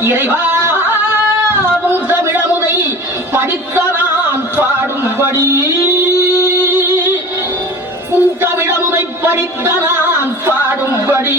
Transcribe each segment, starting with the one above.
இறைவாவும் தமிழமுதை படித்தலாம் பாடும்படி. உன் தமிழமுதை படித்தலாம் பாடும்படி.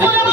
Thank you.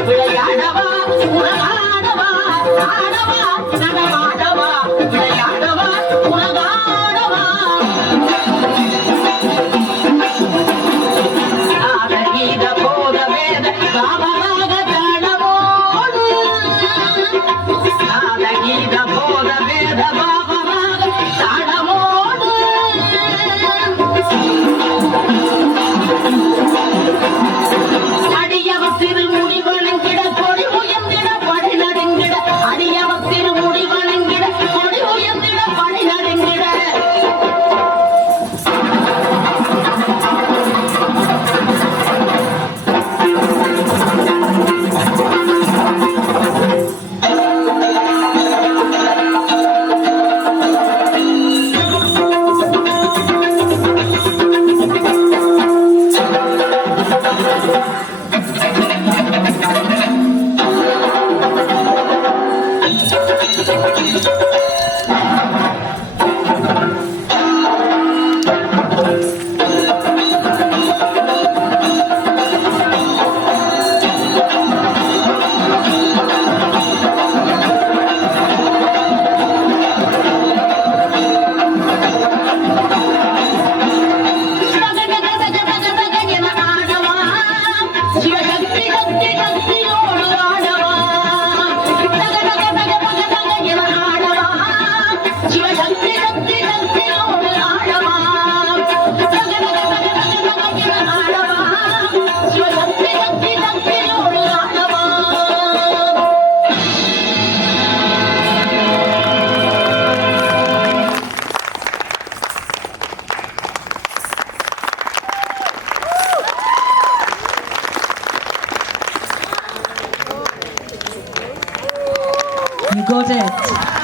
விளையாடவா உலகாடவா ஆடவா நடமாடவா விளையாடவா உலகாடவா ஆட கீத போத வேத காவா Got it.